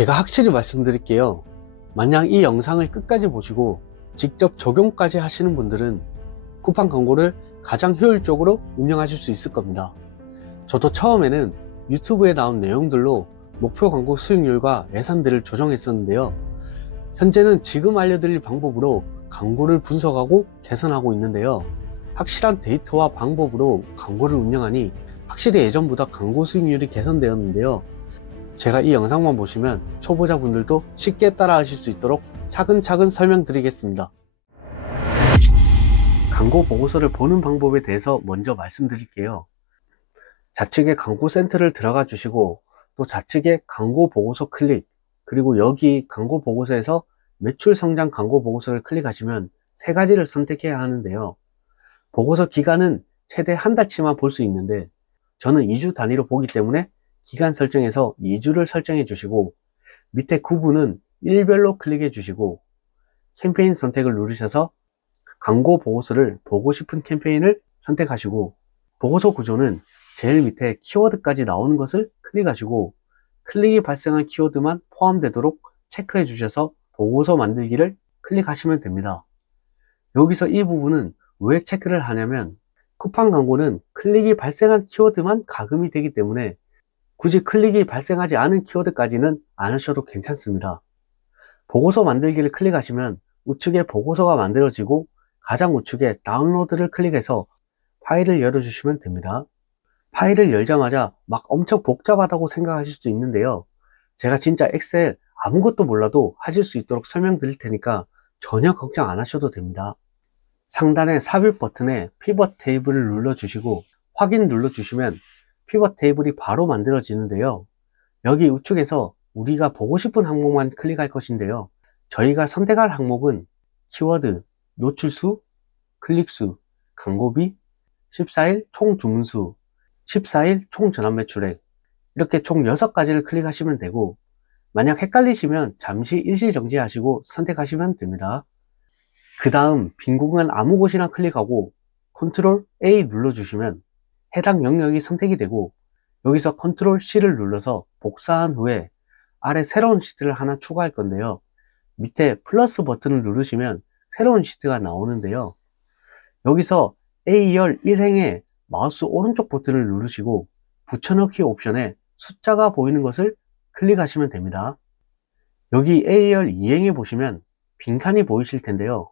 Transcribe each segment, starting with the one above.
제가 확실히 말씀드릴게요. 만약 이 영상을 끝까지 보시고 직접 적용까지 하시는 분들은 쿠팡 광고를 가장 효율적으로 운영하실 수 있을 겁니다. 저도 처음에는 유튜브에 나온 내용들로 목표 광고 수익률과 예산들을 조정했었는데요. 현재는 지금 알려드릴 방법으로 광고를 분석하고 개선하고 있는데요. 확실한 데이터와 방법으로 광고를 운영하니 확실히 예전보다 광고 수익률이 개선되었는데요. 제가 이 영상만 보시면 초보자분들도 쉽게 따라 하실 수 있도록 차근차근 설명드리겠습니다. 광고 보고서를 보는 방법에 대해서 먼저 말씀드릴게요. 좌측에 광고 센터를 들어가 주시고 또 좌측에 광고 보고서 클릭, 그리고 여기 광고 보고서에서 매출 성장 광고 보고서를 클릭하시면 세 가지를 선택해야 하는데요. 보고서 기간은 최대 한 달치만 볼 수 있는데 저는 2주 단위로 보기 때문에 기간 설정에서 2주를 설정해 주시고, 밑에 구분은 일별로 클릭해 주시고 캠페인 선택을 누르셔서 광고 보고서를 보고 싶은 캠페인을 선택하시고, 보고서 구조는 제일 밑에 키워드까지 나오는 것을 클릭하시고 클릭이 발생한 키워드만 포함되도록 체크해 주셔서 보고서 만들기를 클릭하시면 됩니다. 여기서 이 부분은 왜 체크를 하냐면 쿠팡 광고는 클릭이 발생한 키워드만 가금이 되기 때문에 굳이 클릭이 발생하지 않은 키워드까지는 안 하셔도 괜찮습니다. 보고서 만들기를 클릭하시면 우측에 보고서가 만들어지고 가장 우측에 다운로드를 클릭해서 파일을 열어주시면 됩니다. 파일을 열자마자 막 엄청 복잡하다고 생각하실 수 있는데요. 제가 진짜 엑셀 아무것도 몰라도 하실 수 있도록 설명드릴 테니까 전혀 걱정 안 하셔도 됩니다. 상단의 삽입 버튼에 피벗 테이블을 눌러주시고 확인 눌러주시면 피벗 테이블이 바로 만들어지는데요. 여기 우측에서 우리가 보고 싶은 항목만 클릭할 것인데요. 저희가 선택할 항목은 키워드, 노출수, 클릭수, 광고비, 14일 총 주문수, 14일 총 전환 매출액, 이렇게 총 6가지를 클릭하시면 되고, 만약 헷갈리시면 잠시 일시 정지하시고 선택하시면 됩니다. 그 다음 빈 공간 아무 곳이나 클릭하고 컨트롤 A 눌러주시면 해당 영역이 선택이 되고, 여기서 컨트롤 C를 눌러서 복사한 후에 아래 새로운 시트를 하나 추가할 건데요. 밑에 플러스 버튼을 누르시면 새로운 시트가 나오는데요. 여기서 A열 1행에 마우스 오른쪽 버튼을 누르시고 붙여넣기 옵션에 숫자가 보이는 것을 클릭하시면 됩니다. 여기 A열 2행에 보시면 빈칸이 보이실 텐데요.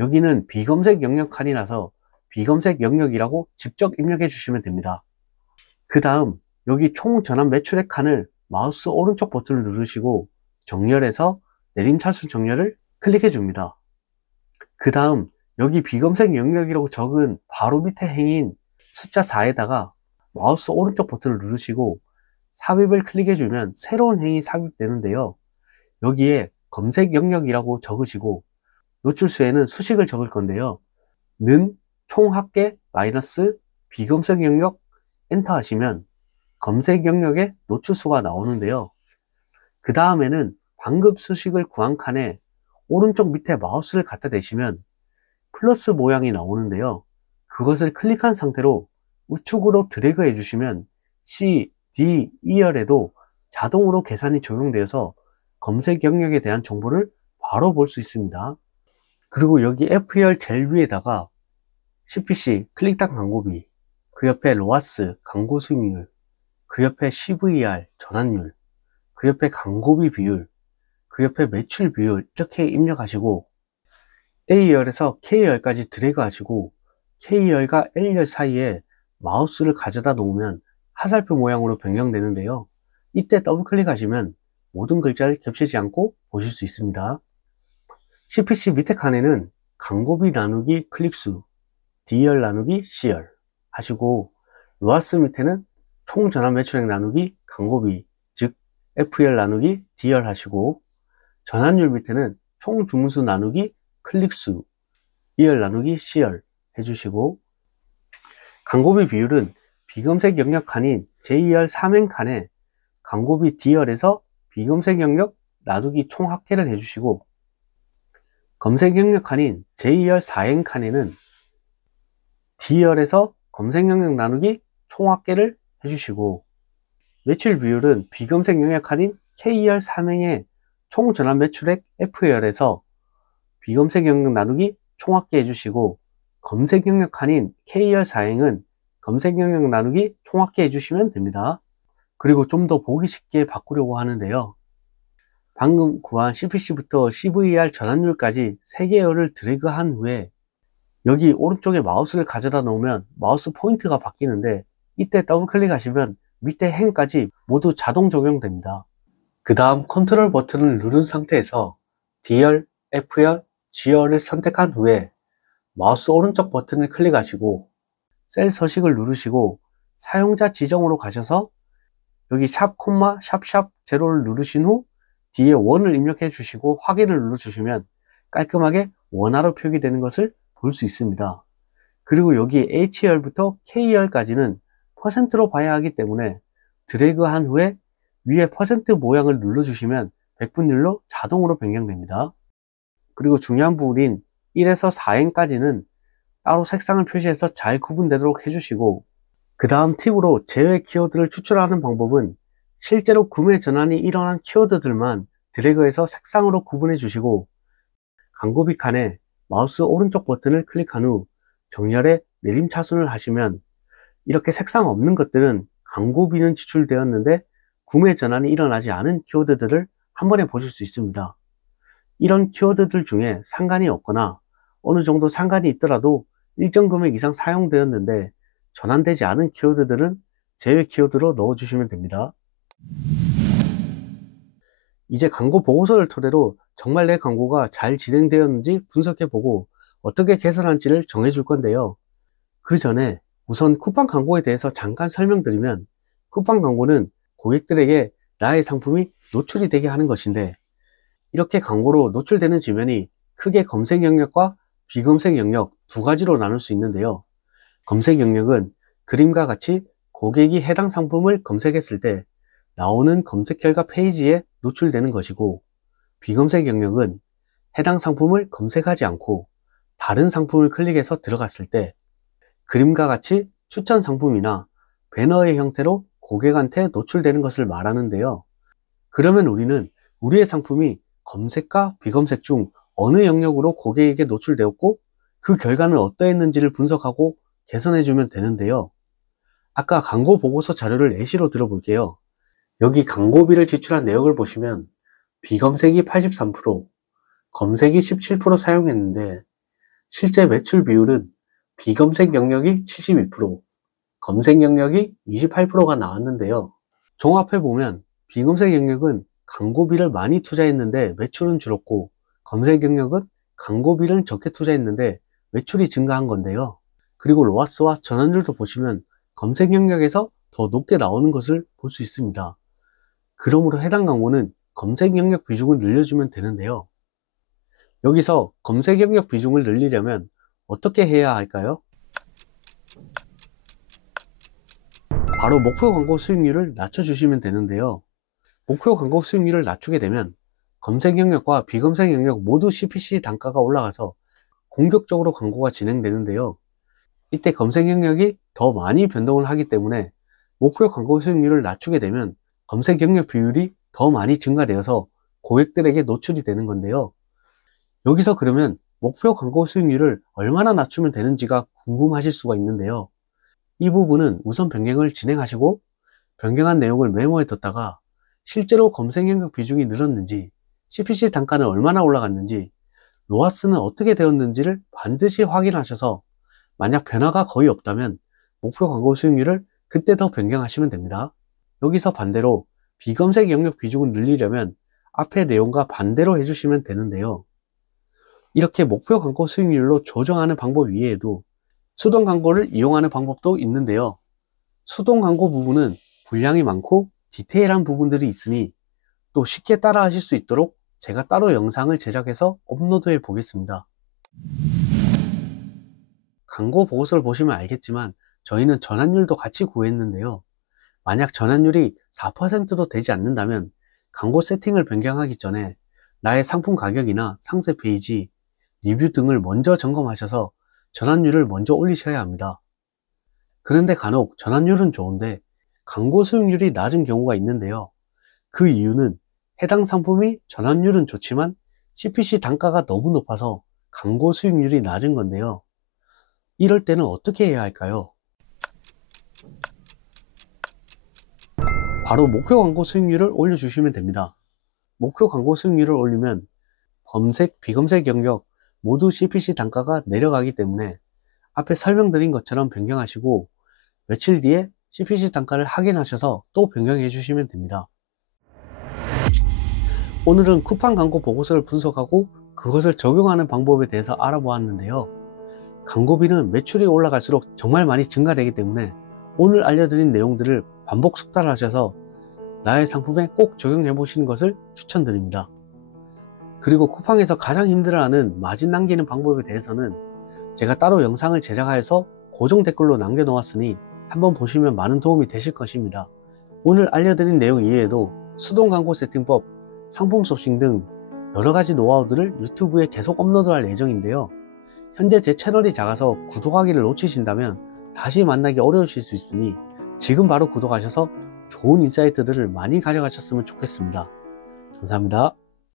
여기는 비검색 영역 칸이라서 비검색 영역이라고 직접 입력해 주시면 됩니다. 그 다음 여기 총 전환 매출액 칸을 마우스 오른쪽 버튼을 누르시고 정렬해서 내림차순 정렬을 클릭해 줍니다. 그 다음 여기 비검색 영역이라고 적은 바로 밑에 행인 숫자 4에다가 마우스 오른쪽 버튼을 누르시고 삽입을 클릭해 주면 새로운 행이 삽입되는데요. 여기에 검색 영역이라고 적으시고 노출수에는 수식을 적을 건데요. 는 총 합계 마이너스 비검색 영역 엔터 하시면 검색 영역에 노출수가 나오는데요. 그 다음에는 방금 수식을 구한 칸에 오른쪽 밑에 마우스를 갖다 대시면 플러스 모양이 나오는데요. 그것을 클릭한 상태로 우측으로 드래그 해주시면 C, D, E열에도 자동으로 계산이 적용되어서 검색 영역에 대한 정보를 바로 볼 수 있습니다. 그리고 여기 F열 제일 위에다가 CPC, 클릭당 광고비, 그 옆에 로아스, 광고 수익률, 그 옆에 CVR, 전환율, 그 옆에 광고비 비율, 그 옆에 매출 비율 이렇게 입력하시고 A열에서 K열까지 드래그 하시고 K열과 L열 사이에 마우스를 가져다 놓으면 화살표 모양으로 변경되는데요. 이때 더블 클릭하시면 모든 글자를 겹치지 않고 보실 수 있습니다. CPC 밑에 칸에는 광고비 나누기 클릭수, D열 나누기 C열 하시고, 로아스 밑에는 총 전환 매출액 나누기 광고비, 즉 F열 나누기 D열 하시고, 전환율 밑에는 총 주문수 나누기 클릭수, E열 나누기 C열 해주시고, 광고비 비율은 비검색 영역 칸인 J열 3행 칸에 광고비 D열에서 비검색 영역 나누기 총 합계를 해주시고, 검색 영역 칸인 J열 4행 칸에는 D열에서 검색 영역 나누기 총 합계를 해주시고, 매출 비율은 비검색 영역 칸인 K열 삼행의 총 전환 매출액 F열에서 비검색 영역 나누기 총합계 해주시고, 검색 영역 칸인 K열 사행은 검색 영역 나누기 총합계 해주시면 됩니다. 그리고 좀 더 보기 쉽게 바꾸려고 하는데요. 방금 구한 CPC부터 CVER 전환율까지 3개열을 드래그한 후에 여기 오른쪽에 마우스를 가져다 놓으면 마우스 포인트가 바뀌는데, 이때 더블 클릭하시면 밑에 행까지 모두 자동 적용됩니다. 그 다음 컨트롤 버튼을 누른 상태에서 D열, F열, G열을 선택한 후에 마우스 오른쪽 버튼을 클릭하시고 셀 서식을 누르시고 사용자 지정으로 가셔서 여기 샵, 콤마, 샵, 제로를 누르신 후 뒤에 원을 입력해 주시고 확인을 눌러 주시면 깔끔하게 원화로 표기되는 것을 볼 수 있습니다. 그리고 여기 H열부터 K열까지는 퍼센트로 봐야 하기 때문에 드래그한 후에 위에 퍼센트 모양을 눌러주시면 백분율로 자동으로 변경됩니다. 그리고 중요한 부분인 1에서 4행까지는 따로 색상을 표시해서 잘 구분되도록 해주시고, 그 다음 팁으로 제외 키워드를 추출하는 방법은 실제로 구매 전환이 일어난 키워드들만 드래그해서 색상으로 구분해 주시고, 광고비 칸에 마우스 오른쪽 버튼을 클릭한 후 정렬에 내림차순을 하시면 이렇게 색상 없는 것들은 광고비는 지출되었는데 구매 전환이 일어나지 않은 키워드들을 한 번에 보실 수 있습니다. 이런 키워드들 중에 상관이 없거나 어느 정도 상관이 있더라도 일정 금액 이상 사용되었는데 전환되지 않은 키워드들은 제외 키워드로 넣어주시면 됩니다. 이제 광고 보고서를 토대로 정말 내 광고가 잘 진행되었는지 분석해보고 어떻게 개선할지를 정해줄 건데요. 그 전에 우선 쿠팡 광고에 대해서 잠깐 설명드리면, 쿠팡 광고는 고객들에게 나의 상품이 노출이 되게 하는 것인데, 이렇게 광고로 노출되는 지면이 크게 검색 영역과 비검색 영역 두 가지로 나눌 수 있는데요. 검색 영역은 그림과 같이 고객이 해당 상품을 검색했을 때 나오는 검색 결과 페이지에 노출되는 것이고, 비검색 영역은 해당 상품을 검색하지 않고 다른 상품을 클릭해서 들어갔을 때 그림과 같이 추천 상품이나 배너의 형태로 고객한테 노출되는 것을 말하는데요. 그러면 우리는 우리의 상품이 검색과 비검색 중 어느 영역으로 고객에게 노출되었고 그 결과는 어떠했는지를 분석하고 개선해주면 되는데요. 아까 광고 보고서 자료를 예시로 들어볼게요. 여기 광고비를 지출한 내역을 보시면 비검색이 83%, 검색이 17% 사용했는데 실제 매출 비율은 비검색 영역이 72%, 검색 영역이 28%가 나왔는데요. 종합해보면 비검색 영역은 광고비를 많이 투자했는데 매출은 줄었고, 검색 영역은 광고비를 적게 투자했는데 매출이 증가한 건데요. 그리고 로아스와 전환율도 보시면 검색 영역에서 더 높게 나오는 것을 볼 수 있습니다. 그러므로 해당 광고는 검색 영역 비중을 늘려주면 되는데요. 여기서 검색 영역 비중을 늘리려면 어떻게 해야 할까요? 바로 목표 광고 수익률을 낮춰주시면 되는데요. 목표 광고 수익률을 낮추게 되면 검색 영역과 비검색 영역 모두 CPC 단가가 올라가서 공격적으로 광고가 진행되는데요. 이때 검색 영역이 더 많이 변동을 하기 때문에 목표 광고 수익률을 낮추게 되면 검색 영역 비율이 더 많이 증가되어서 고객들에게 노출이 되는 건데요. 여기서 그러면 목표 광고 수익률을 얼마나 낮추면 되는지가 궁금하실 수가 있는데요. 이 부분은 우선 변경을 진행하시고 변경한 내용을 메모해 뒀다가 실제로 검색 영역 비중이 늘었는지, CPC 단가는 얼마나 올라갔는지, 로아스는 어떻게 되었는지를 반드시 확인하셔서 만약 변화가 거의 없다면 목표 광고 수익률을 그때 더 변경하시면 됩니다. 여기서 반대로 비검색 영역 비중을 늘리려면 앞의 내용과 반대로 해주시면 되는데요. 이렇게 목표 광고 수익률로 조정하는 방법 이외에도 수동 광고를 이용하는 방법도 있는데요. 수동 광고 부분은 분량이 많고 디테일한 부분들이 있으니 또 쉽게 따라 하실 수 있도록 제가 따로 영상을 제작해서 업로드해 보겠습니다. 광고 보고서를 보시면 알겠지만 저희는 전환율도 같이 구했는데요. 만약 전환율이 4%도 되지 않는다면 광고 세팅을 변경하기 전에 나의 상품 가격이나 상세 페이지, 리뷰 등을 먼저 점검하셔서 전환율을 먼저 올리셔야 합니다. 그런데 간혹 전환율은 좋은데 광고 수익률이 낮은 경우가 있는데요. 그 이유는 해당 상품이 전환율은 좋지만 CPC 단가가 너무 높아서 광고 수익률이 낮은 건데요. 이럴 때는 어떻게 해야 할까요? 바로 목표 광고 수익률을 올려주시면 됩니다. 목표 광고 수익률을 올리면 검색, 비검색 영역 모두 CPC 단가가 내려가기 때문에 앞에 설명드린 것처럼 변경하시고 며칠 뒤에 CPC 단가를 확인하셔서 또 변경해 주시면 됩니다. 오늘은 쿠팡 광고 보고서를 분석하고 그것을 적용하는 방법에 대해서 알아보았는데요. 광고비는 매출이 올라갈수록 정말 많이 증가되기 때문에 오늘 알려드린 내용들을 반복 숙달하셔서 나의 상품에 꼭 적용해 보시는 것을 추천드립니다. 그리고 쿠팡에서 가장 힘들어하는 마진 남기는 방법에 대해서는 제가 따로 영상을 제작해서 고정 댓글로 남겨놓았으니 한번 보시면 많은 도움이 되실 것입니다. 오늘 알려드린 내용 이외에도 수동 광고 세팅법, 상품 소싱 등 여러가지 노하우들을 유튜브에 계속 업로드할 예정인데요. 현재 제 채널이 작아서 구독하기를 놓치신다면 다시 만나기 어려우실 수 있으니 지금 바로 구독하셔서 좋은 인사이트들을 많이 가져가셨으면 좋겠습니다. 감사합니다.